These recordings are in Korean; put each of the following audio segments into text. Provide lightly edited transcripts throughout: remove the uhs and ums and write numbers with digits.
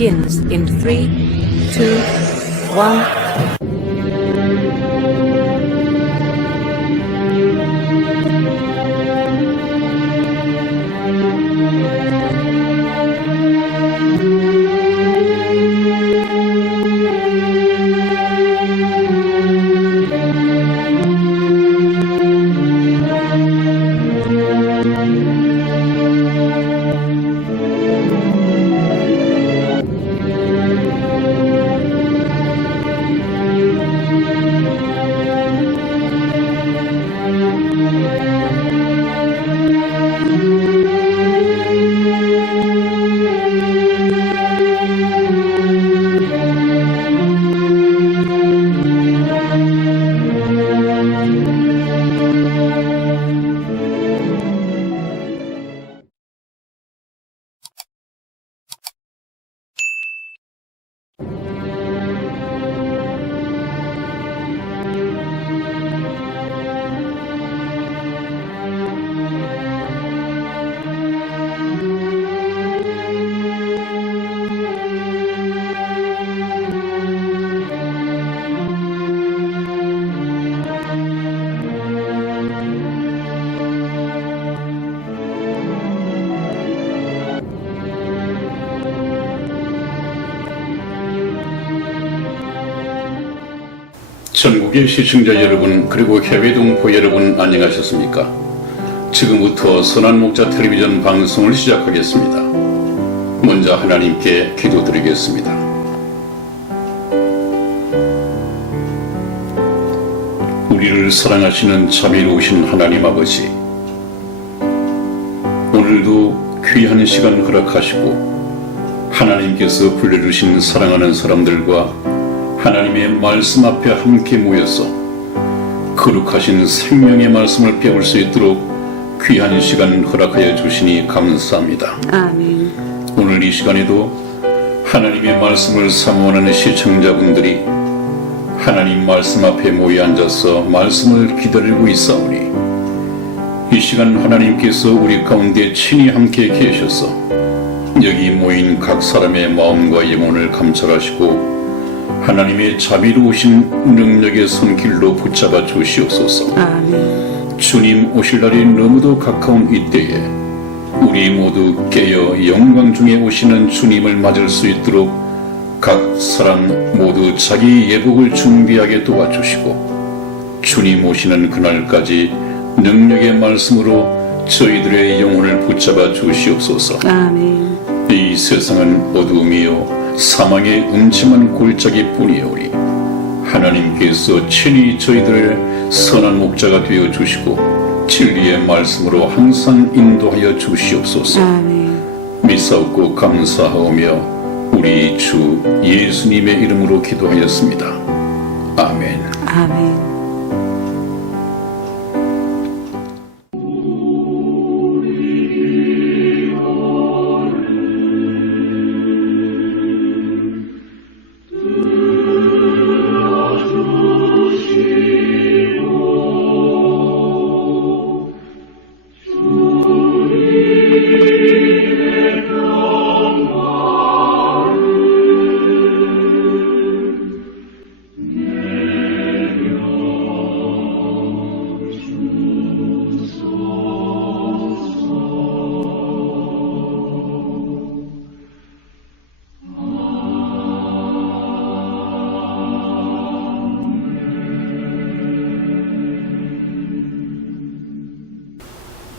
begins in 3, 2, 1. 전국의 시청자 여러분, 그리고 해외 동포 여러분, 안녕하셨습니까? 지금부터 선한 목자 텔레비전 방송을 시작하겠습니다. 먼저 하나님께 기도드리겠습니다. 우리를 사랑하시는 자비로우신 하나님 아버지, 오늘도 귀한 시간 허락하시고 하나님께서 불러주신 사랑하는 사람들과 하나님의 말씀 앞에 함께 모여서 거룩하신 생명의 말씀을 배울 수 있도록 귀한 시간 허락하여 주시니 감사합니다. 아멘. 오늘 이 시간에도 하나님의 말씀을 사모하는 시청자분들이 하나님 말씀 앞에 모여 앉아서 말씀을 기다리고 있사오니 이 시간 하나님께서 우리 가운데 친히 함께 계셔서 여기 모인 각 사람의 마음과 영혼을 감찰하시고 하나님의 자비로우신 능력의 손길로 붙잡아 주시옵소서. 아멘. 주님 오실 날이 너무도 가까운 이때에 우리 모두 깨어 영광 중에 오시는 주님을 맞을 수 있도록 각 사람 모두 자기 예복을 준비하게 도와주시고 주님 오시는 그날까지 능력의 말씀으로 저희들의 영혼을 붙잡아 주시옵소서. 아멘. 이 세상은 어두움이요 사망의 음침한 골짜기 뿐이오니 하나님께서 친히 저희들의 선한 목자가 되어 주시고 진리의 말씀으로 항상 인도하여 주시옵소서. 아멘. 믿사옵고 감사하오며 우리 주 예수님의 이름으로 기도하였습니다. 아멘. 아멘.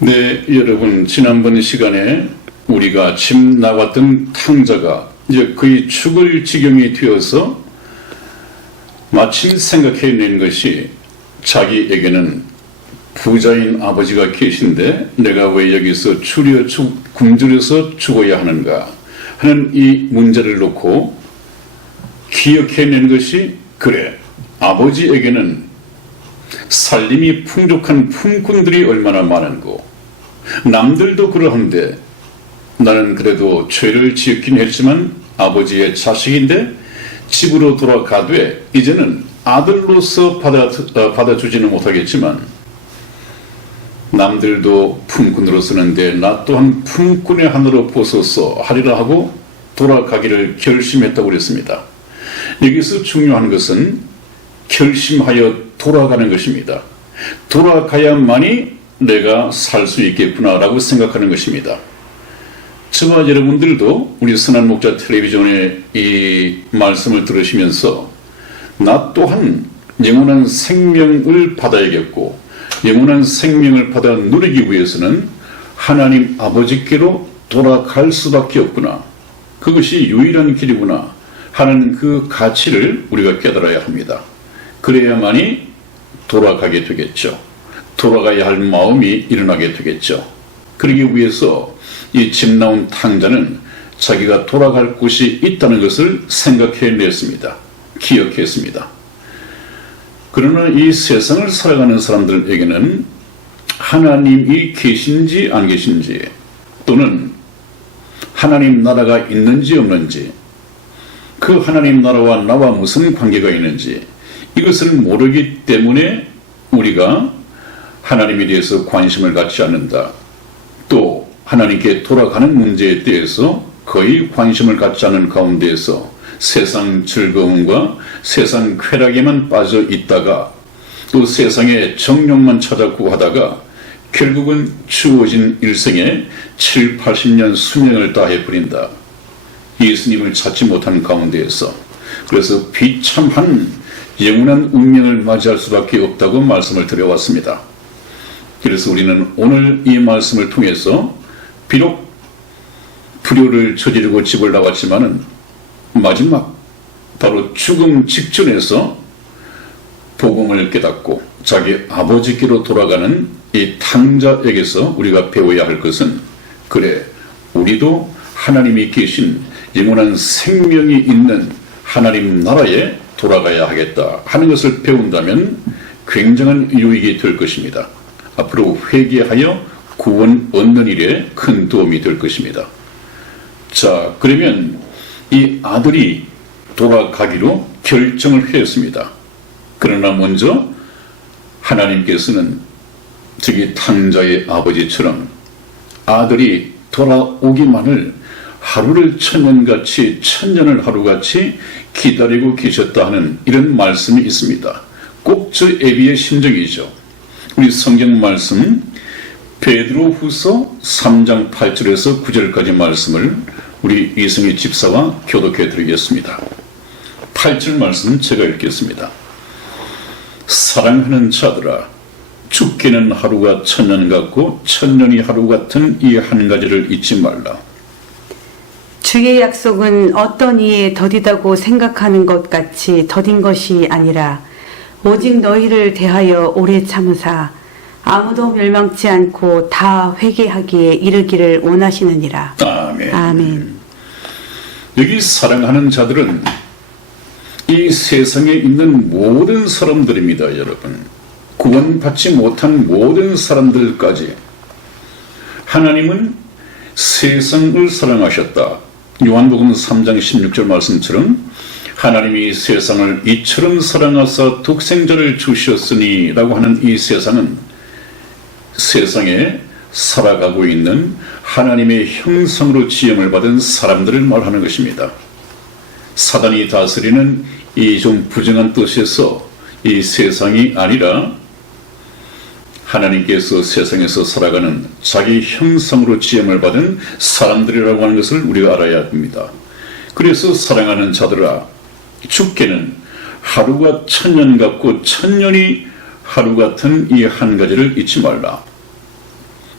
네, 여러분, 지난번 시간에 우리가 집 나왔던 탕자가 이제 거의 죽을 지경이 되어서 마침 생각해낸 것이 자기에게는 부자인 아버지가 계신데 내가 왜 여기서 굶주려서 죽어야 하는가 하는 이 문제를 놓고 기억해낸 것이, 그래, 아버지에게는 살림이 풍족한 품꾼들이 얼마나 많은고, 남들도 그러한데 나는 그래도 죄를 지었긴 했지만 아버지의 자식인데 집으로 돌아가되 이제는 아들로서 받아주지는 못하겠지만 남들도 품꾼으로 쓰는데 나 또한 품꾼의 하나로 보소서 하리라 하고 돌아가기를 결심했다고 그랬습니다. 여기서 중요한 것은 결심하여 돌아가는 것입니다. 돌아가야만이 내가 살 수 있겠구나라고 생각하는 것입니다. 저와 여러분들도 우리 선한 목자 텔레비전의 이 말씀을 들으시면서 나 또한 영원한 생명을 받아야겠고 영원한 생명을 받아 누리기 위해서는 하나님 아버지께로 돌아갈 수밖에 없구나. 그것이 유일한 길이구나 하는 그 가치를 우리가 깨달아야 합니다. 그래야만이 돌아가게 되겠죠. 돌아가야 할 마음이 일어나게 되겠죠. 그러기 위해서 이 집 나온 탕자는 자기가 돌아갈 곳이 있다는 것을 생각해냈습니다. 기억했습니다. 그러나 이 세상을 살아가는 사람들에게는 하나님이 계신지 안 계신지 또는 하나님 나라가 있는지 없는지 그 하나님 나라와 나와 무슨 관계가 있는지 이것을 모르기 때문에 우리가 하나님에 대해서 관심을 갖지 않는다. 또 하나님께 돌아가는 문제에 대해서 거의 관심을 갖지 않는 가운데에서 세상 즐거움과 세상 쾌락에만 빠져 있다가 또 세상의 정욕만 찾아 구하다가 결국은 주어진 일생에 7, 80년 수명을 다해버린다. 예수님을 찾지 못한 가운데에서 그래서 비참한 영원한 운명을 맞이할 수밖에 없다고 말씀을 드려왔습니다. 그래서 우리는 오늘 이 말씀을 통해서 비록 불효를 저지르고 집을 나왔지만은 마지막 바로 죽음 직전에서 복음을 깨닫고 자기 아버지께로 돌아가는 이 탕자에게서 우리가 배워야 할 것은 그래 우리도 하나님이 계신 영원한 생명이 있는 하나님 나라에 돌아가야 하겠다 하는 것을 배운다면 굉장한 유익이 될 것입니다. 앞으로 회개하여 구원 얻는 일에 큰 도움이 될 것입니다. 자, 그러면 이 아들이 돌아가기로 결정을 했습니다. 그러나 먼저 하나님께서는 저기 탕자의 아버지처럼 아들이 돌아오기만을 하루를 천년같이 천년을 하루같이 기다리고 계셨다 하는 이런 말씀이 있습니다. 꼭 저 애비의 심정이죠. 우리 성경 말씀 베드로후서 3장 8절에서 9절까지 말씀을 우리 이승희 집사와 교독해 드리겠습니다. 8절 말씀은 제가 읽겠습니다. 사랑하는 자들아 죽기는 하루가 천년 같고 천년이 하루 같은 이 한 가지를 잊지 말라. 주의 약속은 어떤 이에 더디다고 생각하는 것 같이 더딘 것이 아니라 오직 너희를 대하여 오래 참으사 아무도 멸망치 않고 다 회개하기에 이르기를 원하시느니라. 아멘. 아멘. 여기 사랑하는 자들은 이 세상에 있는 모든 사람들입니다, 여러분. 구원받지 못한 모든 사람들까지 하나님은 세상을 사랑하셨다. 요한복음 3장 16절 말씀처럼 하나님이 세상을 이처럼 사랑하사 독생자를 주셨으니 라고 하는 이 세상은 세상에 살아가고 있는 하나님의 형상으로 지음을 받은 사람들을 말하는 것입니다. 사단이 다스리는 이 좀 부정한 뜻에서 이 세상이 아니라 하나님께서 세상에서 살아가는 자기 형상으로 지음을 받은 사람들이라고 하는 것을 우리가 알아야 합니다. 그래서 사랑하는 자들아 죽게는 하루가 천년 같고 천년이 하루 같은 이 한 가지를 잊지 말라.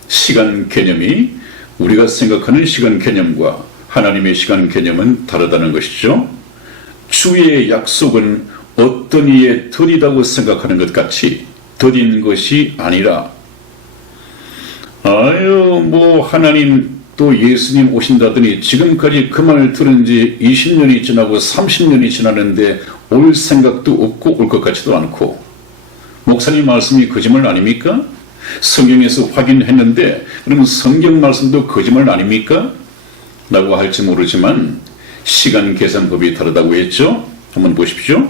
시간 개념이 우리가 생각하는 시간 개념과 하나님의 시간 개념은 다르다는 것이죠. 주의 약속은 어떤 이에 더디다고 생각하는 것 같이 더딘 것이 아니라 하나님 또 예수님 오신다더니 지금까지 그 말을 들은 지 20년이 지나고 30년이 지났는데 올 생각도 없고 올 것 같지도 않고 목사님 말씀이 거짓말 아닙니까? 성경에서 확인했는데 그러면 성경 말씀도 거짓말 아닙니까? 라고 할지 모르지만 시간 계산법이 다르다고 했죠. 한번 보십시오.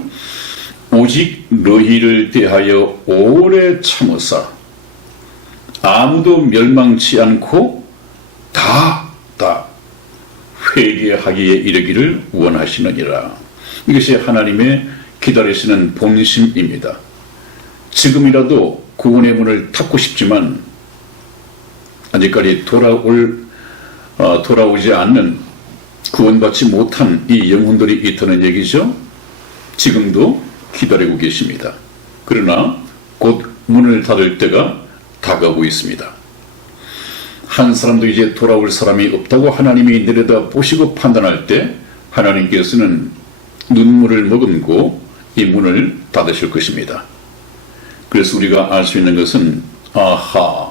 오직 너희를 대하여 오래 참으사 아무도 멸망치 않고 다 회개하기에 이르기를 원하시느니라. 이것이 하나님의 기다리시는 본심입니다. 지금이라도 구원의 문을 닫고 싶지만 아직까지 돌아오지 않는 구원받지 못한 이 영혼들이 있다는 얘기죠. 지금도 기다리고 계십니다. 그러나 곧 문을 닫을 때가 다가오고 있습니다. 한 사람도 이제 돌아올 사람이 없다고 하나님이 내려다 보시고 판단할 때 하나님께서는 눈물을 머금고 이 문을 닫으실 것입니다. 그래서 우리가 알 수 있는 것은 아하,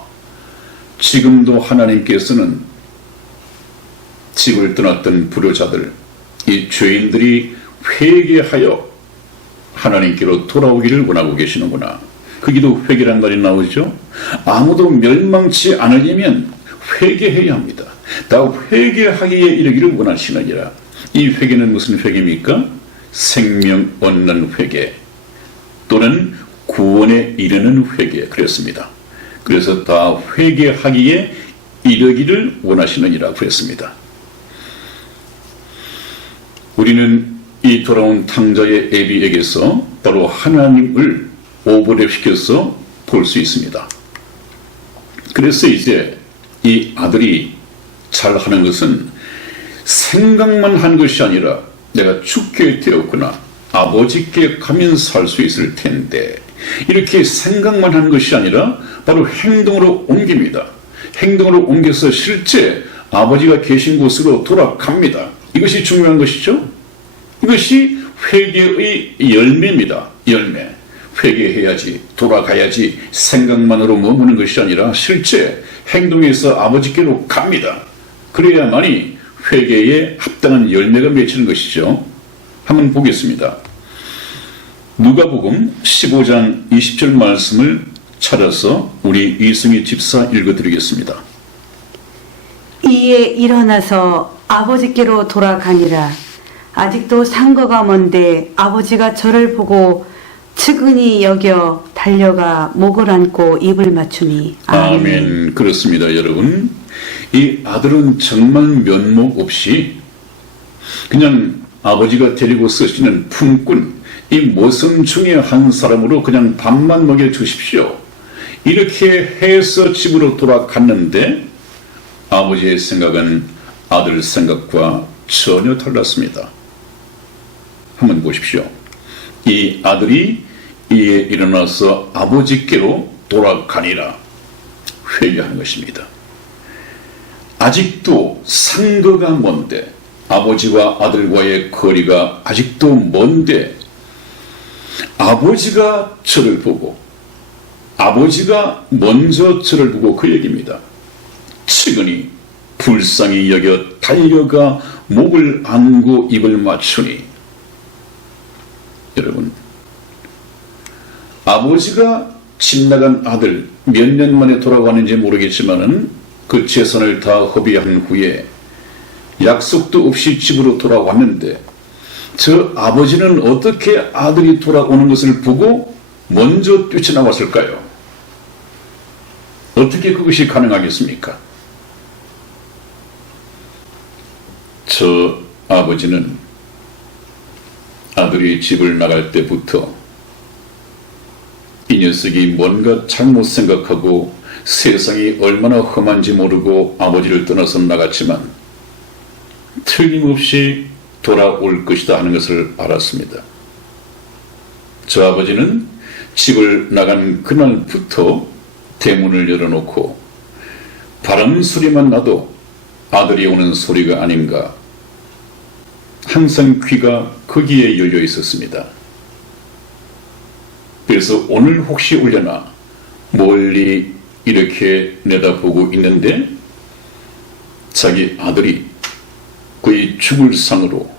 지금도 하나님께서는 집을 떠났던 불효자들, 이 죄인들이 회개하여 하나님께로 돌아오기를 원하고 계시는구나. 거기도 회개란 말이 나오죠. 아무도 멸망치 않으려면 회개해야 합니다. 다 회개하기에 이르기를 원하시느니라. 이 회개는 무슨 회개입니까? 생명 얻는 회개 또는 구원에 이르는 회개, 그랬습니다. 그래서 다 회개하기에 이르기를 원하시느니라 그랬습니다. 우리는 이 돌아온 탕자의 애비에게서 바로 하나님을 오버랩시켜서 볼 수 있습니다. 그래서 이제 이 아들이 잘하는 것은 생각만 한 것이 아니라 내가 죽게 되었구나, 아버지께 가면 살 수 있을 텐데, 이렇게 생각만 한 것이 아니라 바로 행동으로 옮깁니다. 행동으로 옮겨서 실제 아버지가 계신 곳으로 돌아갑니다. 이것이 중요한 것이죠. 이것이 회개의 열매입니다. 열매. 회개해야지, 돌아가야지 생각만으로 머무는 것이 아니라 실제 행동에서 아버지께로 갑니다. 그래야만이 회개에 합당한 열매가 맺히는 것이죠. 한번 보겠습니다. 누가복음 15장 20절 말씀을 찾아서 우리 이승희 집사 읽어드리겠습니다. 이에 일어나서 아버지께로 돌아가니라. 아직도 상거가 먼데 아버지가 저를 보고 측은히 여겨 달려가 목을 안고 입을 맞추니. 아멘. 그렇습니다, 여러분. 이 아들은 정말 면목 없이 그냥 아버지가 데리고 쓰시는 품꾼, 이 모성 중에 한 사람으로 그냥 밥만 먹여 주십시오, 이렇게 해서 집으로 돌아갔는데 아버지의 생각은 아들 생각과 전혀 달랐습니다. 한번 보십시오. 이 아들이 이에 일어나서 아버지께로 돌아가니라 회개하는 것입니다. 아직도 상거가 먼데, 아버지와 아들과의 거리가 아직도 먼데 아버지가 저를 보고, 아버지가 먼저 저를 보고 그 얘기입니다. 측은히 불쌍히 여겨 달려가 목을 안고 입을 맞추니. 여러분, 아버지가 집 나간 아들 몇 년 만에 돌아가는지 모르겠지만은 그 재산을 다 허비한 후에 약속도 없이 집으로 돌아왔는데 저 아버지는 어떻게 아들이 돌아오는 것을 보고 먼저 뛰쳐나왔을까요? 어떻게 그것이 가능하겠습니까? 저 아버지는 아들이 집을 나갈 때부터 이 녀석이 뭔가 잘못 생각하고 세상이 얼마나 험한지 모르고 아버지를 떠나서 나갔지만 틀림없이 돌아올 것이다 하는 것을 알았습니다. 저 아버지는 집을 나간 그날부터 대문을 열어놓고 바람 소리만 나도 아들이 오는 소리가 아닌가, 항상 귀가 거기에 열려 있었습니다. 그래서 오늘 혹시 올려나 멀리 이렇게 내다보고 있는데 자기 아들이 거의 죽을 상으로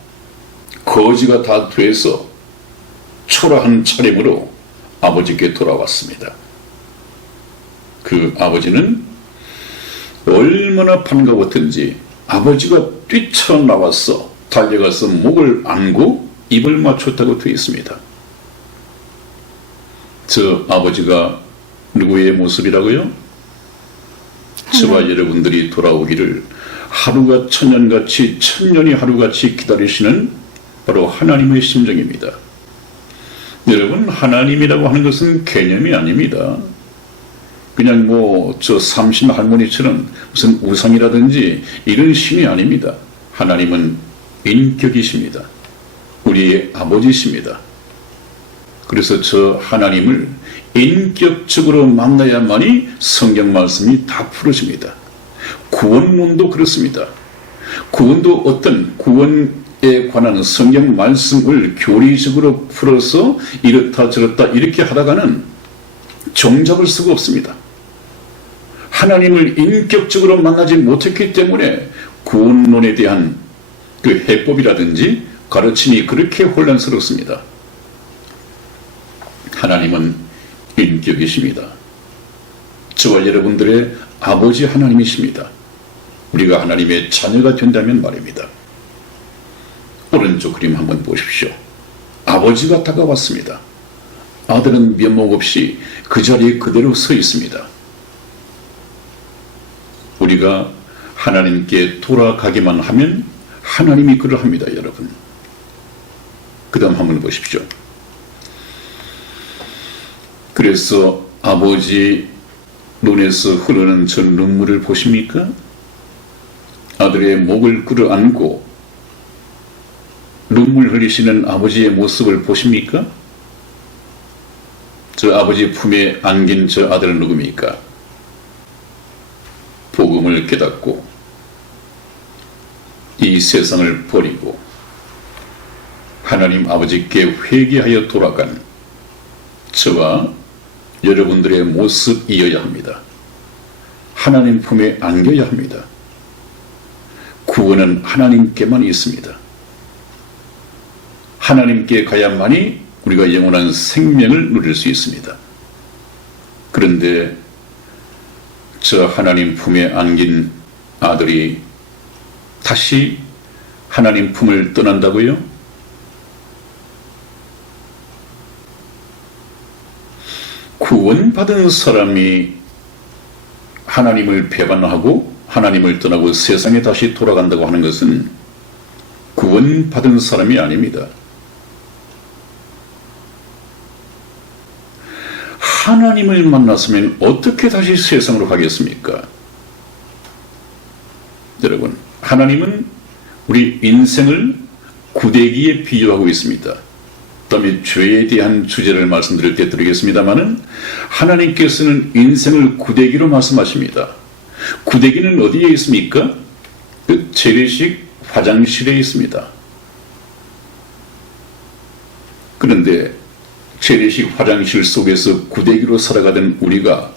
거지가 다 돼서 초라한 차림으로 아버지께 돌아왔습니다. 그 아버지는 얼마나 반가웠던지 아버지가 뛰쳐나와서 달려가서 목을 안고 입을 맞췄다고 되어 있습니다. 저 아버지가 누구의 모습이라고요? 저와 여러분들이 돌아오기를 하루가 천년같이 천년이 하루같이 기다리시는 바로 하나님의 심정입니다. 여러분, 하나님이라고 하는 것은 개념이 아닙니다. 그냥 저 삼신 할머니처럼 무슨 우상이라든지 이런 신이 아닙니다. 하나님은 인격이십니다. 우리의 아버지십니다. 그래서 저 하나님을 인격적으로 만나야만이 성경 말씀이 다 풀어집니다. 구원론도 그렇습니다. 구원도 어떤 구원에 관한 성경 말씀을 교리적으로 풀어서 이렇다 저렇다 이렇게 하다가는 종잡을 수가 없습니다. 하나님을 인격적으로 만나지 못했기 때문에 구원론에 대한 그 해법이라든지 가르침이 그렇게 혼란스럽습니다. 하나님은 인격이십니다. 저와 여러분들의 아버지 하나님이십니다. 우리가 하나님의 자녀가 된다면 말입니다. 오른쪽 그림 한번 보십시오. 아버지가 다가왔습니다. 아들은 면목 없이 그 자리에 그대로 서 있습니다. 우리가 하나님께 돌아가기만 하면 하나님이 그러합니다, 여러분. 그 다음 한번 보십시오. 그래서 아버지 눈에서 흐르는 저 눈물을 보십니까? 아들의 목을 끌어안고 눈물 흘리시는 아버지의 모습을 보십니까? 저 아버지 품에 안긴 저 아들은 누굽니까? 복음을 깨닫고 이 세상을 버리고 하나님 아버지께 회개하여 돌아간 저와 여러분들의 모습이어야 합니다. 하나님 품에 안겨야 합니다. 구원은 하나님께만 있습니다. 하나님께 가야만이 우리가 영원한 생명을 누릴 수 있습니다. 그런데 저 하나님 품에 안긴 아들이 다시 하나님 품을 떠난다고요? 구원받은 사람이 하나님을 배반하고 하나님을 떠나고 세상에 다시 돌아간다고 하는 것은 구원받은 사람이 아닙니다. 하나님을 만났으면 어떻게 다시 세상으로 가겠습니까? 여러분, 하나님은 우리 인생을 구데기에 비유하고 있습니다. 다음에 죄에 대한 주제를 말씀드릴 때 드리겠습니다마는 하나님께서는 인생을 구데기로 말씀하십니다. 구데기는 어디에 있습니까? 그 재래식 화장실에 있습니다. 그런데 재래식 화장실 속에서 구데기로 살아가던 우리가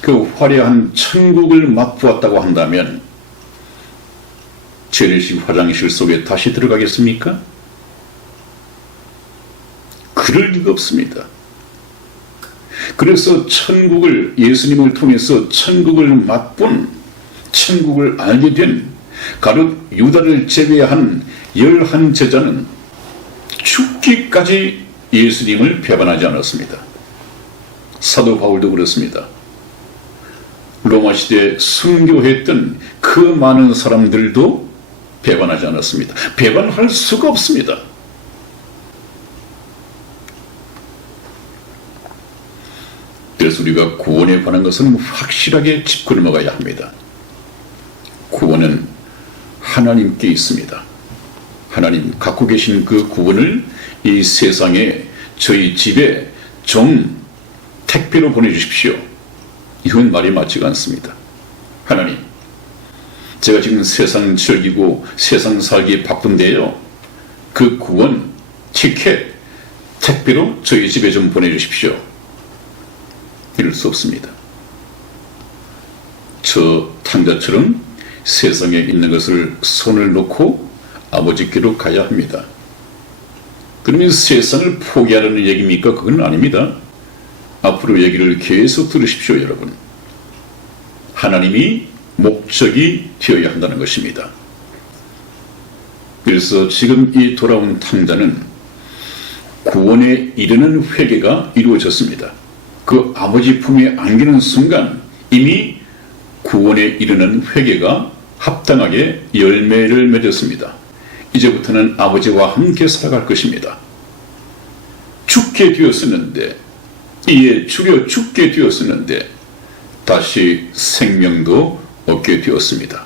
그 화려한 천국을 맛보았다고 한다면 재래식 화장실 속에 다시 들어가겠습니까? 그럴 리가 없습니다. 그래서 천국을 예수님을 통해서 천국을 맛본 천국을 알게 된 가룟 유다를 제외한 11 제자는 죽기까지 예수님을 배반하지 않았습니다. 사도 바울도 그렇습니다. 로마 시대에 순교했던 그 많은 사람들도 배반하지 않았습니다. 배반할 수가 없습니다. 그래서 우리가 구원에 관한 것은 확실하게 짚고 넘어가야 합니다. 구원은 하나님께 있습니다. 하나님 갖고 계신 그 구원을 이 세상에 저희 집에 좀 택배로 보내주십시오. 이건 말이 맞지가 않습니다. 하나님, 제가 지금 세상 즐기고 세상 살기에 바쁜데요, 그 구원 티켓 택배로 저희 집에 좀 보내주십시오. 이럴 수 없습니다. 저 탕자처럼 세상에 있는 것을 손을 놓고 아버지께로 가야 합니다. 그러면 세상을 포기하라는 얘기입니까? 그건 아닙니다. 앞으로 얘기를 계속 들으십시오, 여러분. 하나님이 목적이 되어야 한다는 것입니다. 그래서 지금 이 돌아온 탕자는 구원에 이르는 회개가 이루어졌습니다. 그 아버지 품에 안기는 순간 이미 구원에 이르는 회개가 합당하게 열매를 맺었습니다. 이제부터는 아버지와 함께 살아갈 것입니다. 죽게 되었었는데, 이에 죽여 죽게 되었었는데 다시 생명도 얻게 되었습니다.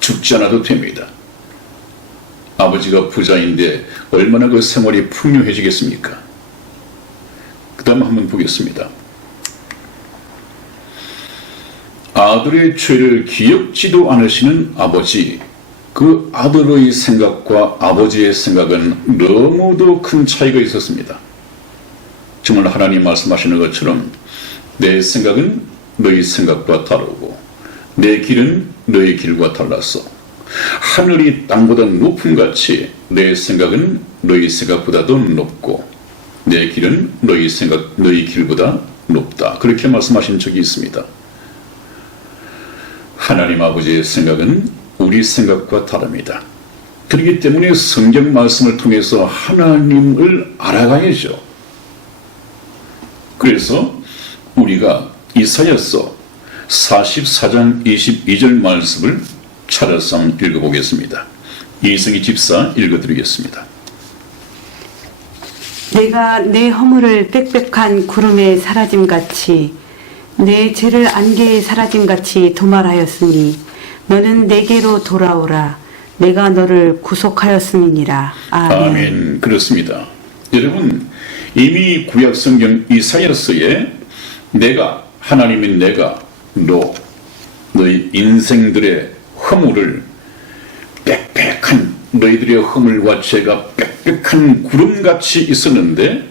죽지 않아도 됩니다. 아버지가 부자인데 얼마나 그 생활이 풍요해지겠습니까? 그 다음 한번 보겠습니다. 아들의 죄를 기억지도 않으시는 아버지, 그 아들의 생각과 아버지의 생각은 너무도 큰 차이가 있었습니다. 정말 하나님 말씀하시는 것처럼 내 생각은 너희 생각과 다르고 내 길은 너희 길과 달라서 하늘이 땅보다 높음같이 내 생각은 너희 생각보다도 높고 내 길은 너희 길보다 높다. 그렇게 말씀하신 적이 있습니다. 하나님 아버지의 생각은 우리 생각과 다릅니다. 그렇기 때문에 성경 말씀을 통해서 하나님을 알아가야죠. 그래서 우리가 이사야서 44장 22절 말씀을 찾아서 읽어보겠습니다. 이승희 집사 읽어드리겠습니다. 내가 내 허물을 빽빽한 구름에 사라짐같이 내 죄를 안개에 사라짐같이 도말하였으니 너는 내게로 돌아오라. 내가 너를 구속하였음이니라. 아멘. 아멘. 그렇습니다. 여러분, 이미 구약성경 이사야서에 내가, 하나님인 내가 너희 인생들의 허물을 빽빽한, 너희들의 허물과 죄가 빽빽한 구름같이 있었는데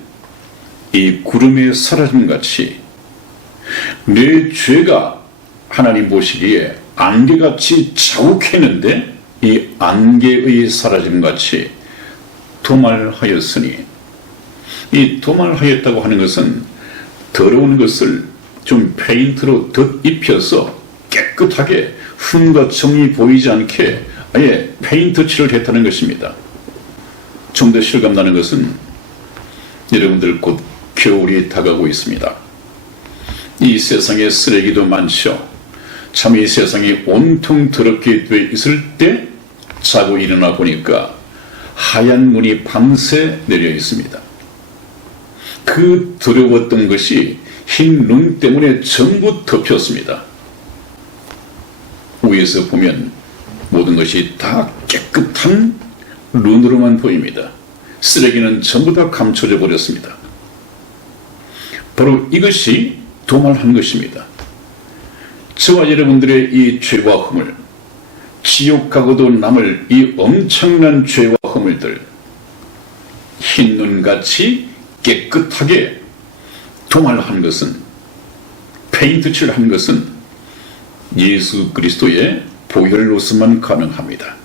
이 구름에 사라짐같이 내 죄가 하나님 보시기에 안개같이 자욱했는데 이 안개의 사라짐같이 도말하였으니, 이 도말하였다고 하는 것은 더러운 것을 좀 페인트로 덧입혀서 깨끗하게 흠과 점이 보이지 않게 아예 페인트 칠을 했다는 것입니다. 좀 더 실감나는 것은 여러분들 곧 겨울이 다가오고 있습니다. 이 세상에 쓰레기도 많죠. 참 이 세상이 온통 더럽게 되어 있을 때 자고 일어나 보니까 하얀 눈이 밤새 내려 있습니다. 그 더러웠던 것이 흰 눈 때문에 전부 덮였습니다. 위에서 보면 모든 것이 다 깨끗한 눈으로만 보입니다. 쓰레기는 전부 다 감춰져 버렸습니다. 바로 이것이 도말한 것입니다. 저와 여러분들의 이 죄와 허물, 지옥 가고도 남을 이 엄청난 죄와 허물들, 흰 눈같이 깨끗하게 도말한 것은, 페인트 칠한 것은 예수 그리스도의 보혈로서만 가능합니다.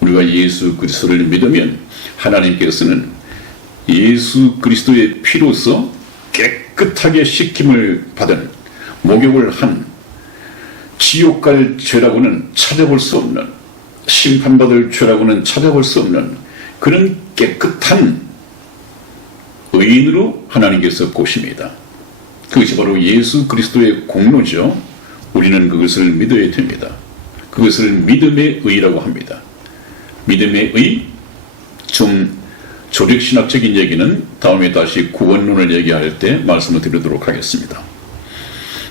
우리가 예수 그리스도를 믿으면 하나님께서는 예수 그리스도의 피로서 깨끗하게 씻김을 받은, 목욕을 한, 지옥 갈 죄라고는 찾아볼 수 없는, 심판받을 죄라고는 찾아볼 수 없는 그런 깨끗한 의인으로 하나님께서 보십니다. 그것이 바로 예수 그리스도의 공로죠. 우리는 그것을 믿어야 됩니다. 그것을 믿음의 의라고 합니다. 믿음의 의, 좀 조력신학적인 얘기는 다음에 다시 구원론을 얘기할 때 말씀을 드리도록 하겠습니다.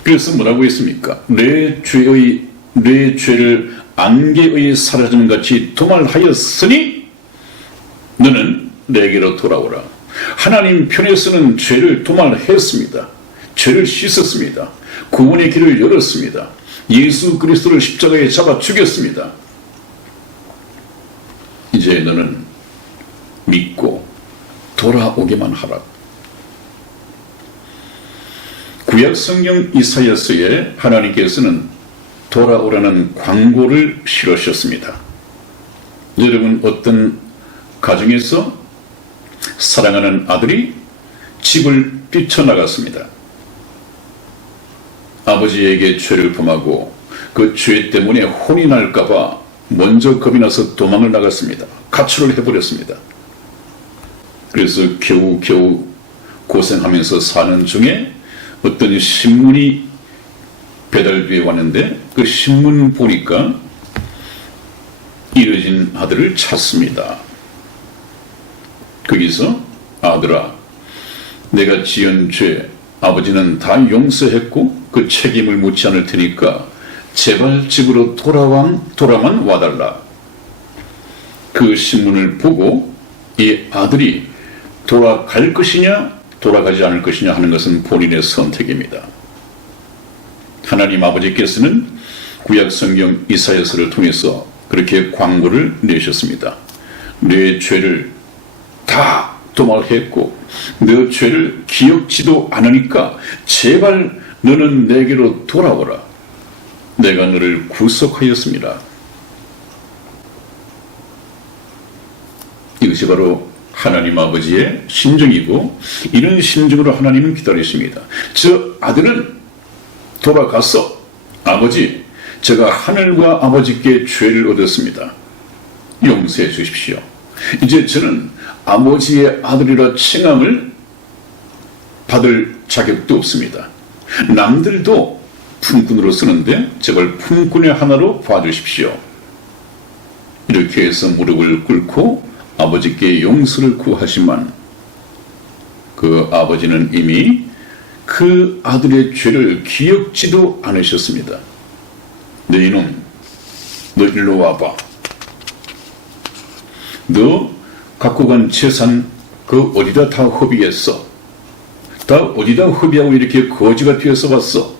그래서 뭐라고 했습니까? 내 죄를 안개의 사라짐 같이 도말하였으니 너는 내게로 돌아오라. 하나님 편에서는 죄를 도말했습니다. 죄를 씻었습니다. 구원의 길을 열었습니다. 예수 그리스도를 십자가에 잡아 죽였습니다. 이제 너는 믿고 돌아오기만 하라. 구약성경 이사야서에 하나님께서는 돌아오라는 광고를 실으셨습니다. 여러분, 어떤 가정에서 사랑하는 아들이 집을 뛰쳐나갔습니다. 아버지에게 죄를 범하고 그 죄 때문에 혼이 날까봐 먼저 겁이 나서 도망을 나갔습니다. 가출을 해버렸습니다. 그래서 겨우 고생하면서 사는 중에 어떤 신문이 배달부에 왔는데 그 신문 보니까 잃어진 아들을 찾습니다. 거기서 아들아, 내가 지은 죄 아버지는 다 용서했고 그 책임을 묻지 않을 테니까 제발 집으로 돌아만 와달라. 그 신문을 보고 이 아들이 돌아갈 것이냐 돌아가지 않을 것이냐 하는 것은 본인의 선택입니다. 하나님 아버지께서는 구약 성경 이사야서를 통해서 그렇게 광고를 내셨습니다. 내 죄를 다 도말했고 내 죄를 기억지도 않으니까 제발 너는 내게로 돌아오라. 내가 너를 구속하였습니다. 이것이 바로 하나님 아버지의 심정이고 이런 심정으로 하나님은 기다리십니다. 저 아들은 돌아가서 아버지, 제가 하늘과 아버지께 죄를 얻었습니다. 용서해 주십시오. 이제 저는 아버지의 아들이라 칭함을 받을 자격도 없습니다. 남들도 품꾼으로 쓰는데 제발 품꾼의 하나로 봐주십시오. 이렇게 해서 무릎을 꿇고 아버지께 용서를 구하지만 그 아버지는 이미 그 아들의 죄를 기억지도 않으셨습니다. 너 이놈, 너 일로 와봐. 너 갖고 간 재산 그 어디다 다 허비했어? 다 어디다 허비하고 이렇게 거지가 되어서 왔어?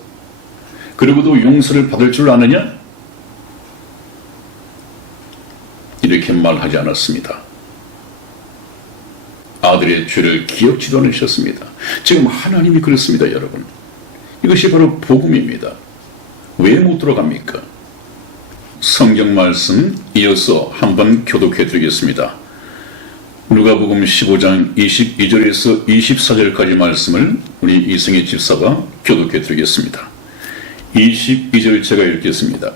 그리고도 용서를 받을 줄 아느냐? 이렇게 말하지 않았습니다. 아들의 죄를 기억지도 않으셨습니다. 지금 하나님이 그렇습니다, 여러분. 이것이 바로 복음입니다. 왜 못 들어갑니까? 성경 말씀 이어서 한번 교독해 드리겠습니다. 누가복음 15장 22절에서 24절까지 말씀을 우리 이승희 집사가 교독해 드리겠습니다. 22절 제가 읽겠습니다.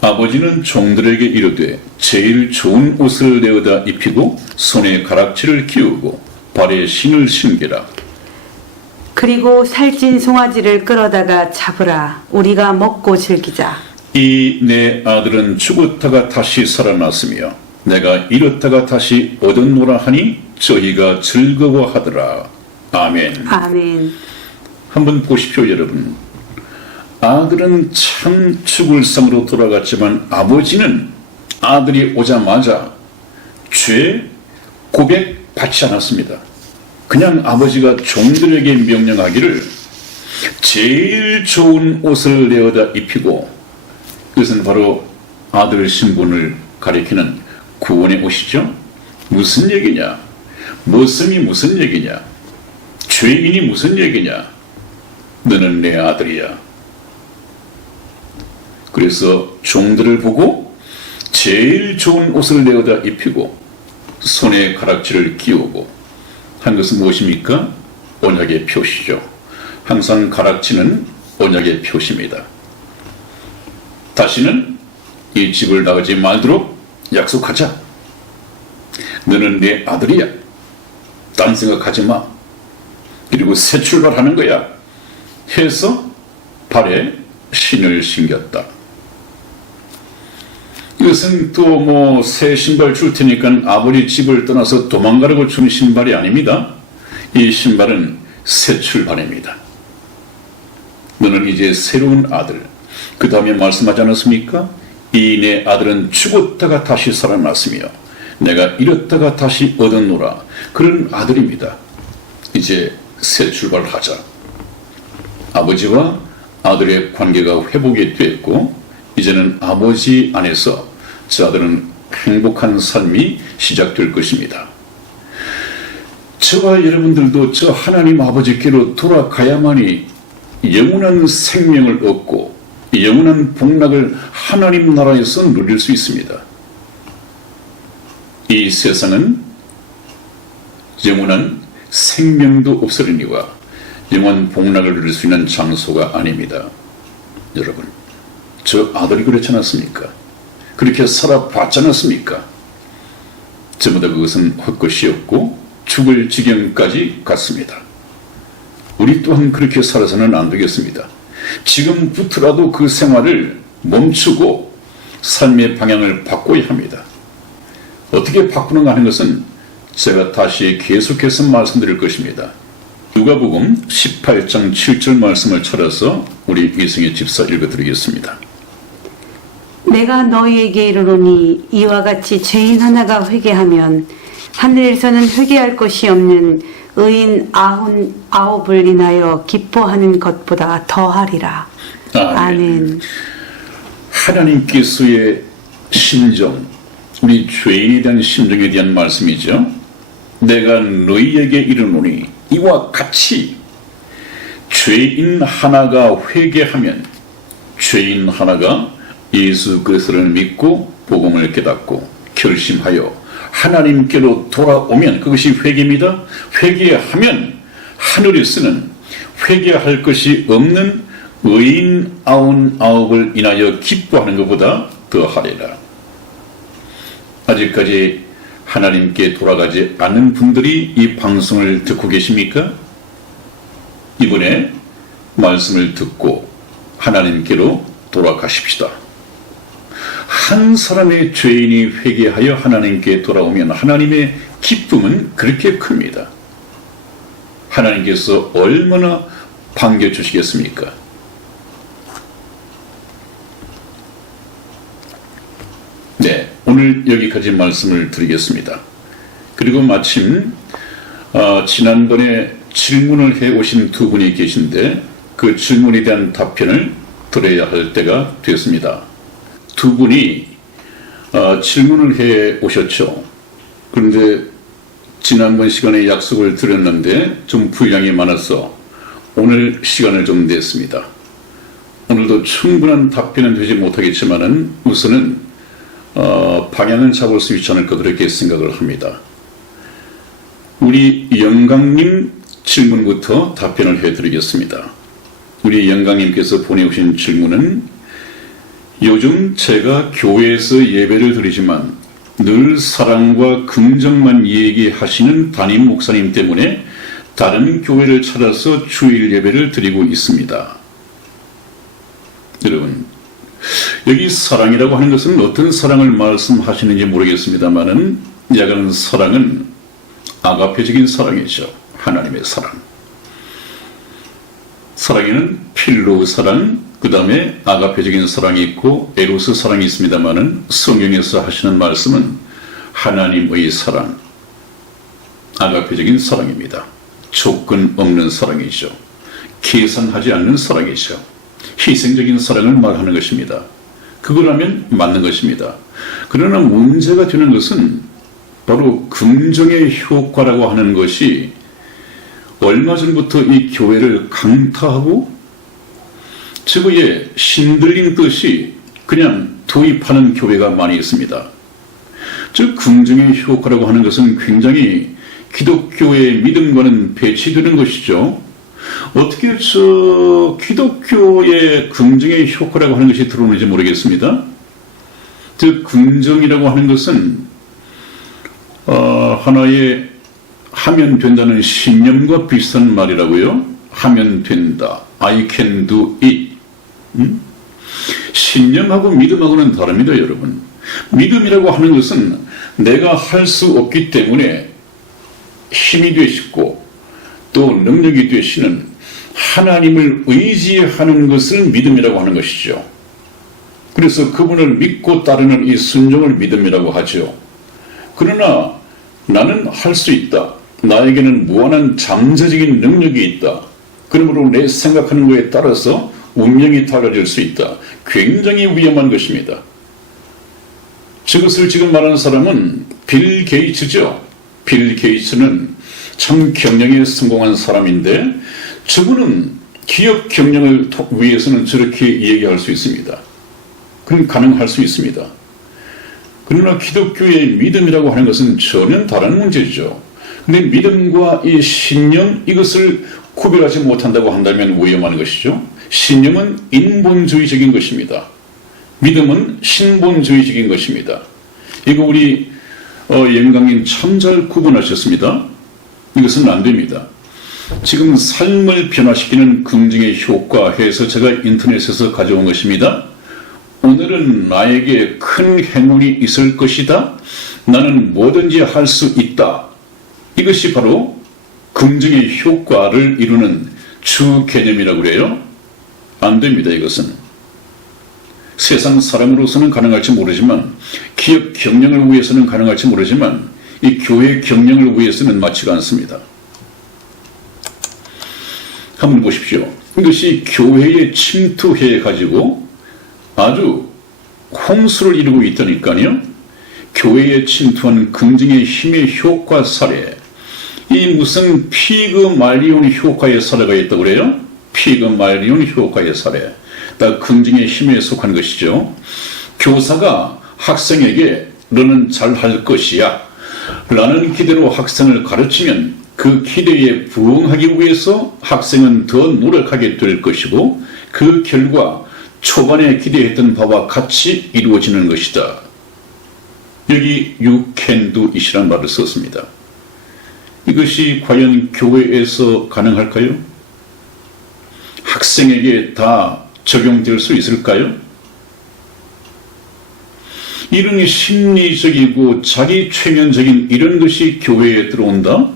아버지는 종들에게 이르되 제일 좋은 옷을 내어다 입히고 손에 가락지를 끼우고 발에 신을 신기라. 그리고 살찐 송아지를 끌어다가 잡으라. 우리가 먹고 즐기자. 이 내 아들은 죽었다가 다시 살아났으며 내가 잃었다가 다시 얻었노라 하니 저희가 즐거워하더라. 아멘. 아멘. 한번 보십시오, 여러분. 아들은 참 죽을 상으로 돌아갔지만 아버지는 아들이 오자마자 죄 고백 받지 않았습니다. 그냥 아버지가 종들에게 명령하기를 제일 좋은 옷을 내어다 입히고, 그것은 바로 아들 신분을 가리키는 구원의 옷이죠. 무슨 얘기냐? 머슴이 무슨 얘기냐? 죄인이 무슨 얘기냐? 너는 내 아들이야. 그래서 종들을 보고 제일 좋은 옷을 내어다 입히고 손에 가락지를 끼우고 한 것은 무엇입니까? 언약의 표시죠. 항상 가락지는 언약의 표시입니다. 다시는 이 집을 나가지 말도록 약속하자. 너는 내 아들이야. 딴 생각하지 마. 그리고 새 출발하는 거야. 해서 발에 신을 신겼다. 이것은 또 새 신발 줄 테니까 아버지 집을 떠나서 도망가려고 준 신발이 아닙니다. 이 신발은 새 출발입니다. 너는 이제 새로운 아들. 그 다음에 말씀하지 않았습니까? 이 내 아들은 죽었다가 다시 살아났으며 내가 잃었다가 다시 얻었노라. 그런 아들입니다. 이제 새 출발하자. 아버지와 아들의 관계가 회복이 됐고 이제는 아버지 안에서 저 아들은 행복한 삶이 시작될 것입니다. 저와 여러분들도 저 하나님 아버지께로 돌아가야만이 영원한 생명을 얻고 영원한 복락을 하나님 나라에서 누릴 수 있습니다. 이 세상은 영원한 생명도 없으리니와 영원 복락을 누릴 수 있는 장소가 아닙니다. 여러분, 저 아들이 그렇지 않았습니까? 그렇게 살아봤지 않았습니까? 전부 다 그것은 헛것이었고 죽을 지경까지 갔습니다. 우리 또한 그렇게 살아서는 안 되겠습니다. 지금부터라도 그 생활을 멈추고 삶의 방향을 바꿔야 합니다. 어떻게 바꾸는가 하는 것은 제가 다시 계속해서 말씀드릴 것입니다. 누가복음 18장 7절 말씀을 찾아서 우리 이승희 집사 읽어드리겠습니다. 내가 너희에게 이르노니 이와 같이 죄인 하나가 회개하면 하늘에서는 회개할 것이 없는 의인 99을 인하여 기뻐하는 것보다 더하리라. 아멘. 하나님께서의 심정, 우리 죄인에 대한 심정에 대한 말씀이죠. 내가 너희에게 이르노니 이와 같이 죄인 하나가 회개하면, 죄인 하나가 예수 그리스도를 믿고 복음을 깨닫고 결심하여 하나님께로 돌아오면 그것이 회개입니다. 회개하면 하늘에서는 회개할 것이 없는 의인 99을 인하여 기뻐하는 것보다 더하리라. 아직까지 하나님께 돌아가지 않은 분들이 이 방송을 듣고 계십니까? 이번에 말씀을 듣고 하나님께로 돌아가십시다. 한 사람의 죄인이 회개하여 하나님께 돌아오면 하나님의 기쁨은 그렇게 큽니다. 하나님께서 얼마나 반겨주시겠습니까? 네, 오늘 여기까지 말씀을 드리겠습니다. 그리고 마침 지난번에 질문을 해오신 두 분이 계신데 그 질문에 대한 답변을 드려야 할 때가 됐습니다. 두 분이 질문을 해 오셨죠. 그런데 지난번 시간에 약속을 드렸는데 좀 분량이 많아서 오늘 시간을 좀 냈습니다. 오늘도 충분한 답변은 되지 못하겠지만은 우선은 방향은 잡을 수 있지 않을까 그렇게 생각을 합니다. 우리 영광님 질문부터 답변을 해드리겠습니다. 우리 영광님께서 보내오신 질문은 요즘 제가 교회에서 예배를 드리지만 늘 사랑과 긍정만 얘기하시는 담임 목사님 때문에 다른 교회를 찾아서 주일 예배를 드리고 있습니다. 여러분, 여기 사랑이라고 하는 것은 어떤 사랑을 말씀하시는지 모르겠습니다만은 야간 사랑은 아가페적인 사랑이죠. 하나님의 사랑. 사랑에는 필로 사랑, 그 다음에 아가페적인 사랑이 있고 에로스 사랑이 있습니다만은 성경에서 하시는 말씀은 하나님의 사랑, 아가페적인 사랑입니다. 조건 없는 사랑이죠. 계산하지 않는 사랑이죠. 희생적인 사랑을 말하는 것입니다. 그거라면 맞는 것입니다. 그러나 문제가 되는 것은 바로 긍정의 효과라고 하는 것이 얼마 전부터 이 교회를 강타하고 즉의 신들린 뜻이 그냥 도입하는 교회가 많이 있습니다. 즉 긍정의 효과라고 하는 것은 굉장히 기독교의 믿음과는 배치되는 것이죠. 어떻게 기독교의 긍정의 효과라고 하는 것이 들어오는지 모르겠습니다. 즉 긍정이라고 하는 것은 하나의 하면 된다는 신념과 비슷한 말이라고요. 하면 된다. I can do it. 신념하고 믿음하고는 다릅니다, 여러분. 믿음이라고 하는 것은 내가 할 수 없기 때문에 힘이 되시고 또 능력이 되시는 하나님을 의지하는 것을 믿음이라고 하는 것이죠. 그래서 그분을 믿고 따르는 이 순종을 믿음이라고 하죠. 그러나 나는 할 수 있다. 나에게는 무한한 잠재적인 능력이 있다. 그러므로 내 생각하는 것에 따라서 운명이 달라질 수 있다. 굉장히 위험한 것입니다. 저것을 지금 말하는 사람은 빌 게이츠죠. 빌 게이츠는 참 경영에 성공한 사람인데 저분은 기업 경영을 위해서는 저렇게 얘기할 수 있습니다. 그건 가능할 수 있습니다. 그러나 기독교의 믿음이라고 하는 것은 전혀 다른 문제죠. 근데 믿음과 이 신념 이것을 구별하지 못한다고 한다면 위험한 것이죠. 신념은 인본주의적인 것입니다. 믿음은 신본주의적인 것입니다. 이거 우리 영광님 참 잘 구분하셨습니다. 이것은 안 됩니다. 지금 삶을 변화시키는 긍정의 효과 해서 제가 인터넷에서 가져온 것입니다. 오늘은 나에게 큰 행운이 있을 것이다. 나는 뭐든지 할 수 있다. 이것이 바로 긍정의 효과를 이루는 주 개념이라고 그래요. 안 됩니다, 이것은. 세상 사람으로서는 가능할지 모르지만, 기업 경영을 위해서는 가능할지 모르지만, 이 교회 경영을 위해서는 맞지가 않습니다. 한번 보십시오. 이것이 교회에 침투해 가지고 아주 홍수를 이루고 있다니까요. 교회에 침투한 긍정의 힘의 효과 사례. 이 무슨 피그말리온 효과의 사례가 있다고 그래요? 피그말리온 효과의 사례. 다 긍정의 힘에 속한 것이죠. 교사가 학생에게 너는 잘할 것이야 라는 기대로 학생을 가르치면 그 기대에 부응하기 위해서 학생은 더 노력하게 될 것이고 그 결과 초반에 기대했던 바와 같이 이루어지는 것이다. 여기 you can do it이라는 말을 썼습니다. 이것이 과연 교회에서 가능할까요? 학생에게 다 적용될 수 있을까요? 이런 심리적이고 자기 최면적인 이런 것이 교회에 들어온다?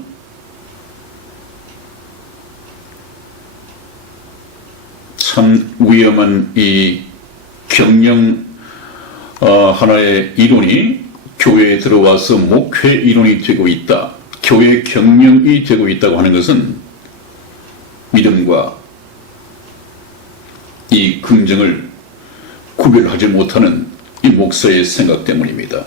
참 위험한 이 경영 하나의 이론이 교회에 들어와서 목회 이론이 되고 있다. 교회 경영이 되고 있다고 하는 것은 믿음과 이 긍정을 구별하지 못하는 이 목사의 생각 때문입니다.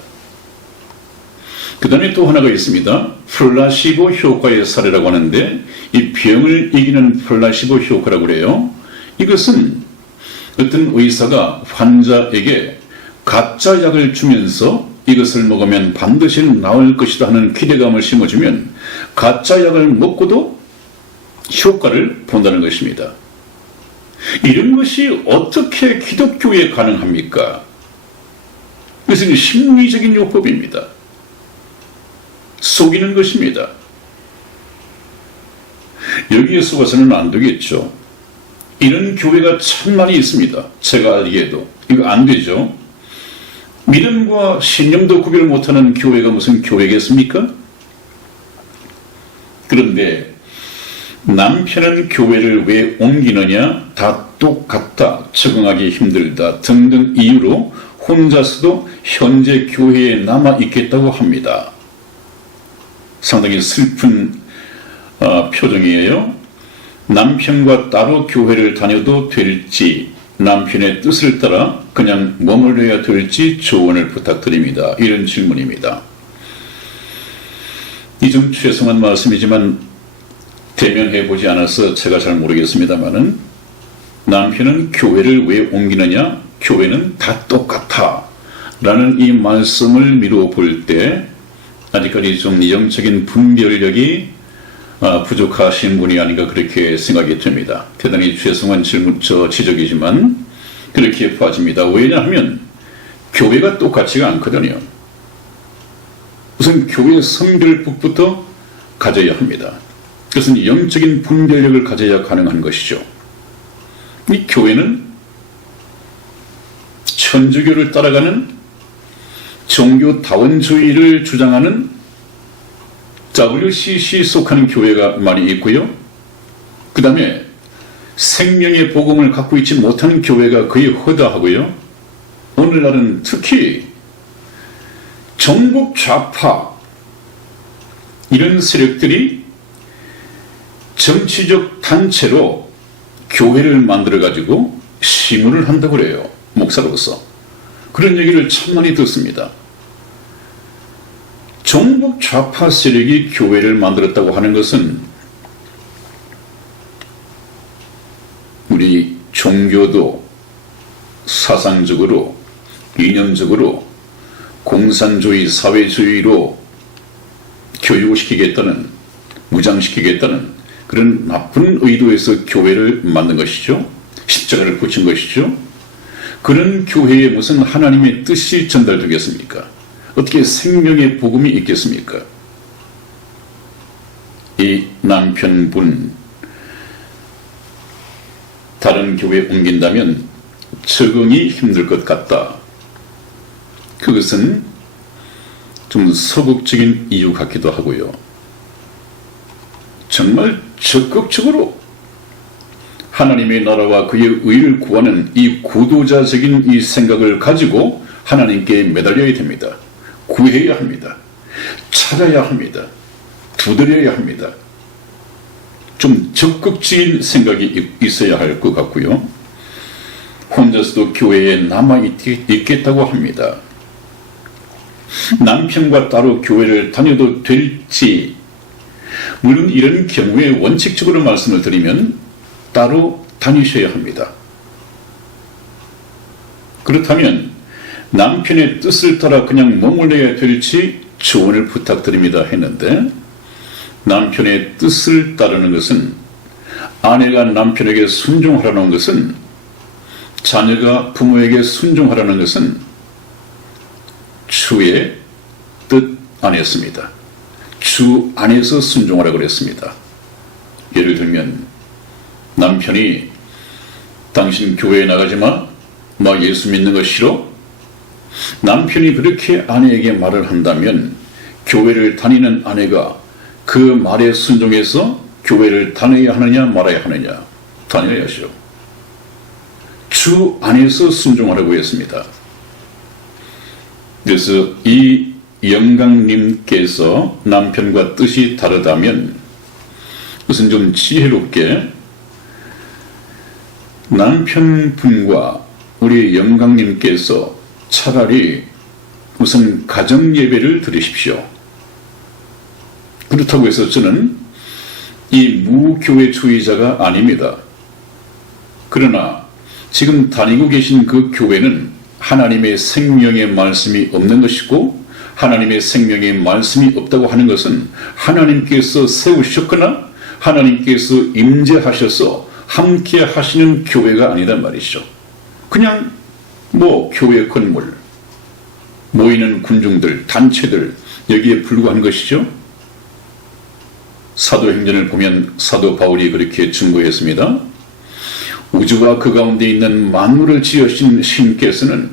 그 다음에 또 하나가 있습니다. 플라시보 효과의 사례라고 하는데 이 병을 이기는 플라시보 효과라고 그래요. 이것은 어떤 의사가 환자에게 가짜 약을 주면서 이것을 먹으면 반드시 나을 것이다 하는 기대감을 심어주면 가짜 약을 먹고도 효과를 본다는 것입니다. 이런 것이 어떻게 기독교에 가능합니까? 이것은 심리적인 요법입니다. 속이는 것입니다. 여기에서 봐서는 안 되겠죠. 이런 교회가 참 많이 있습니다. 제가 알기에도. 이거 안 되죠. 믿음과 신념도 구별 못하는 교회가 무슨 교회겠습니까? 그런데 남편은 교회를 왜 옮기느냐? 다 똑같다, 적응하기 힘들다 등등 이유로 혼자서도 현재 교회에 남아있겠다고 합니다. 상당히 슬픈 표정이에요. 남편과 따로 교회를 다녀도 될지, 남편의 뜻을 따라 그냥 머물러야 될지 조언을 부탁드립니다. 이런 질문입니다. 이 좀 죄송한 말씀이지만 대면해 보지 않아서 제가 잘 모르겠습니다만은 남편은 교회를 왜 옮기느냐? 교회는 다 똑같아 라는 이 말씀을 미루어 볼 때 아직까지 좀 영적인 분별력이 부족하신 분이 아닌가 그렇게 생각이 됩니다. 대단히 죄송한 지적이지만 그렇게 봐집니다. 왜냐하면 교회가 똑같지가 않거든요. 우선 교회 성별법부터 가져야 합니다. 그것은 영적인 분별력을 가져야 가능한 것이죠. 이 교회는 천주교를 따라가는 종교다원주의를 주장하는 WCC에 속하는 교회가 많이 있고요. 그 다음에 생명의 복음을 갖고 있지 못하는 교회가 거의 허다하고요. 오늘날은 특히 전국 좌파 이런 세력들이 정치적 단체로 교회를 만들어가지고 시무를 한다고 그래요. 목사로서. 그런 얘기를 참 많이 듣습니다. 전국 좌파 세력이 교회를 만들었다고 하는 것은 우리 종교도 사상적으로, 이념적으로 공산주의, 사회주의로 교육시키겠다는, 무장시키겠다는 그런 나쁜 의도에서 교회를 만든 것이죠. 십자가를 붙인 것이죠. 그런 교회에 무슨 하나님의 뜻이 전달되겠습니까? 어떻게 생명의 복음이 있겠습니까? 이 남편분 다른 교회에 옮긴다면 적응이 힘들 것 같다. 그것은 좀 소극적인 이유 같기도 하고요. 정말 적극적으로 하나님의 나라와 그의 의를 구하는 이 구도자적인 이 생각을 가지고 하나님께 매달려야 됩니다. 구해야 합니다. 찾아야 합니다. 두드려야 합니다. 좀 적극적인 생각이 있어야 할 것 같고요. 혼자서도 교회에 남아있겠다고 합니다. 남편과 따로 교회를 다녀도 될지, 물론 이런 경우에 원칙적으로 말씀을 드리면 따로 다니셔야 합니다. 그렇다면 남편의 뜻을 따라 그냥 머물러야 될지 조언을 부탁드립니다 했는데, 남편의 뜻을 따르는 것은, 아내가 남편에게 순종하라는 것은, 자녀가 부모에게 순종하라는 것은 주의 뜻 안에습니다. 주 안에서 순종하라고 그랬습니다. 예를 들면 남편이 당신 교회에 나가지 마, 나 예수 믿는 거 싫어? 남편이 그렇게 아내에게 말을 한다면 교회를 다니는 아내가 그 말에 순종해서 교회를 다녀야 하느냐 말아야 하느냐? 다녀야죠. 주 안에서 순종하라고 했습니다. 그래서 이 영광님께서 남편과 뜻이 다르다면 우선 좀 지혜롭게 남편분과 우리 영광님께서 차라리 우선 가정예배를 드리십시오. 그렇다고 해서 저는 이 무교회주의자가 아닙니다. 그러나 지금 다니고 계신 그 교회는 하나님의 생명의 말씀이 없는 것이고, 하나님의 생명의 말씀이 없다고 하는 것은 하나님께서 세우셨거나 하나님께서 임재하셔서 함께 하시는 교회가 아니란 말이죠. 그냥 교회 건물, 모이는 군중들, 단체들, 여기에 불과한 것이죠. 사도행전을 보면 사도 바울이 그렇게 증거했습니다. 우주와 그 가운데 있는 만물을 지으신 신께서는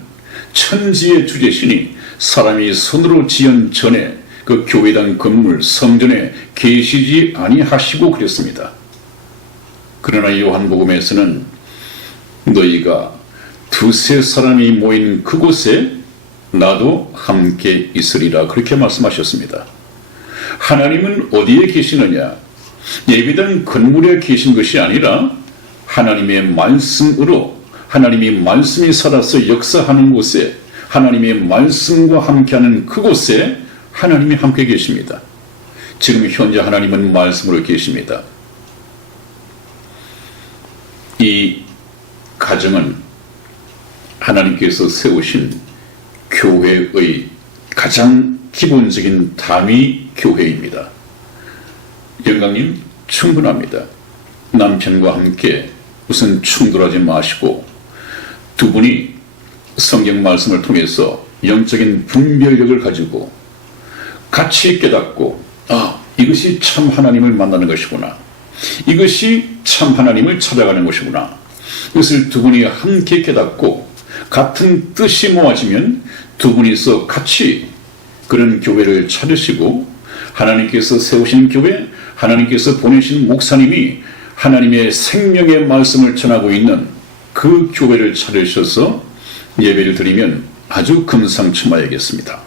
천지의 주제시니 사람이 손으로 지은 전에 그 교회당 건물 성전에 계시지 아니하시고 그랬습니다. 그러나 요한복음에서는 너희가 두세 사람이 모인 그곳에 나도 함께 있으리라 그렇게 말씀하셨습니다. 하나님은 어디에 계시느냐? 예배당 건물에 계신 것이 아니라 하나님의 말씀으로, 하나님의 말씀이 살아서 역사하는 곳에, 하나님의 말씀과 함께하는 그곳에 하나님이 함께 계십니다. 지금 현재 하나님은 말씀으로 계십니다. 이 가정은 하나님께서 세우신 교회의 가장 기본적인 단위 교회입니다. 영광님 충분합니다. 남편과 함께 우선 충돌하지 마시고 두 분이 성경 말씀을 통해서 영적인 분별력을 가지고 같이 깨닫고 이것이 참 하나님을 만나는 것이구나. 이것이 참 하나님을 찾아가는 것이구나. 이것을 두 분이 함께 깨닫고 같은 뜻이 모아지면 두 분이서 같이 그런 교회를 차리시고 하나님께서 세우신 교회, 하나님께서 보내신 목사님이 하나님의 생명의 말씀을 전하고 있는 그 교회를 차리셔서 예배를 드리면 아주 금상첨화이겠습니다.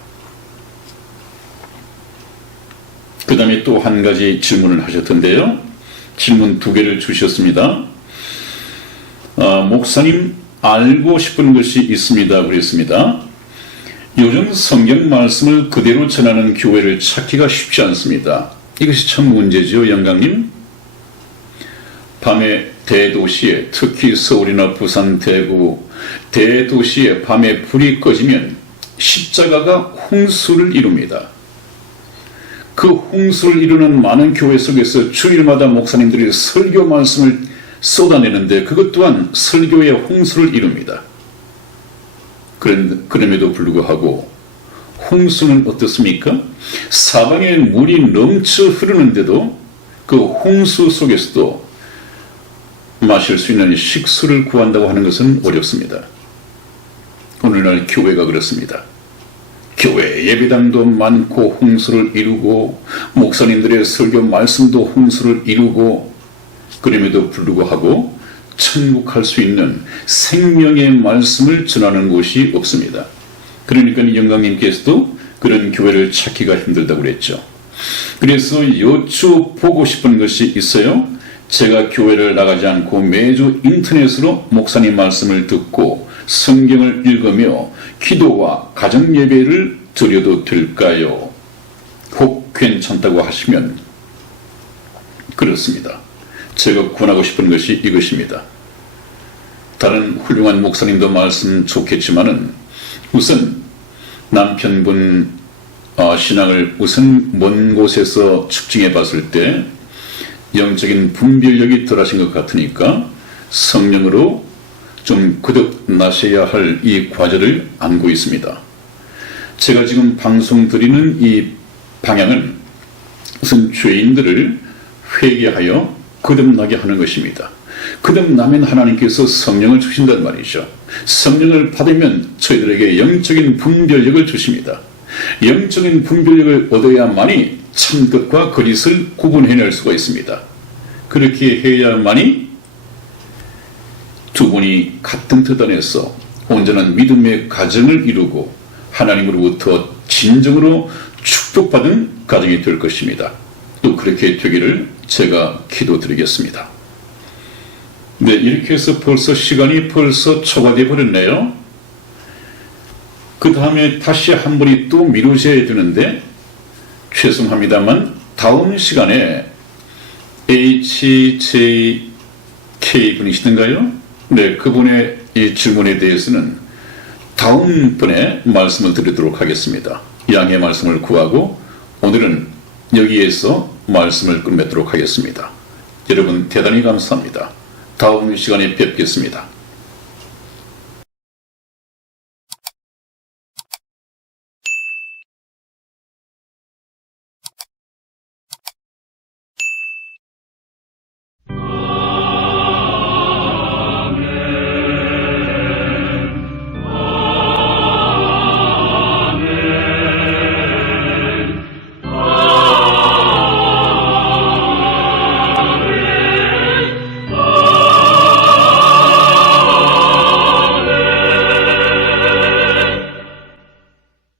그 다음에 또 한 가지 질문을 하셨던데요. 질문 2개를 주셨습니다. 목사님 알고 싶은 것이 있습니다. 그랬습니다. 요즘 성경 말씀을 그대로 전하는 교회를 찾기가 쉽지 않습니다. 이것이 참 문제죠, 영광님. 밤에 대도시에, 특히 서울이나 부산, 대구 대도시에 밤에 불이 꺼지면 십자가가 홍수를 이룹니다. 그 홍수를 이루는 많은 교회 속에서 주일마다 목사님들이 설교 말씀을 쏟아내는데 그것 또한 설교의 홍수를 이룹니다. 그럼에도 불구하고 홍수는 어떻습니까? 사방에 물이 넘쳐 흐르는데도 그 홍수 속에서도 마실 수 있는 식수를 구한다고 하는 것은 어렵습니다. 오늘날 교회가 그렇습니다. 교회 예배당도 많고 홍수를 이루고 목사님들의 설교 말씀도 홍수를 이루고 그럼에도 불구하고 천국 할 수 있는 생명의 말씀을 전하는 곳이 없습니다. 그러니까 영광님께서도 그런 교회를 찾기가 힘들다고 그랬죠. 그래서 여쭈보고 싶은 것이 있어요. 제가 교회를 나가지 않고 매주 인터넷으로 목사님 말씀을 듣고 성경을 읽으며 기도와 가정 예배를 드려도 될까요? 혹 괜찮다고 하시면 그렇습니다. 제가 권하고 싶은 것이 이것입니다. 다른 훌륭한 목사님도 말씀 좋겠지만은 우선 남편분 신앙을 우선 먼 곳에서 측정해 봤을 때 영적인 분별력이 덜하신 것 같으니까 성령으로 좀 거듭나셔야 할 이 과제를 안고 있습니다. 제가 지금 방송 드리는 이 방향은 우선 죄인들을 회개하여 거듭나게 하는 것입니다. 거듭나면 하나님께서 성령을 주신단 말이죠. 성령을 받으면 저희들에게 영적인 분별력을 주십니다. 영적인 분별력을 얻어야만이 참것과 거짓을 구분해낼 수가 있습니다. 그렇게 해야만이 두 분이 같은 뜻 안에서 온전한 믿음의 가정을 이루고 하나님으로부터 진정으로 축복받은 가정이 될 것입니다. 또 그렇게 되기를 제가 기도드리겠습니다. 네, 이렇게 해서 벌써 시간이 초과되어 버렸네요. 그 다음에 다시 한 번이 또 미루셔야 되는데 죄송합니다만 다음 시간에 HJK 분이시던가요? 네, 그분의 이 질문에 대해서는 다음번에 말씀을 드리도록 하겠습니다. 양해 말씀을 구하고 오늘은 여기에서 말씀을 끝맺도록 하겠습니다. 여러분 대단히 감사합니다. 다음 시간에 뵙겠습니다.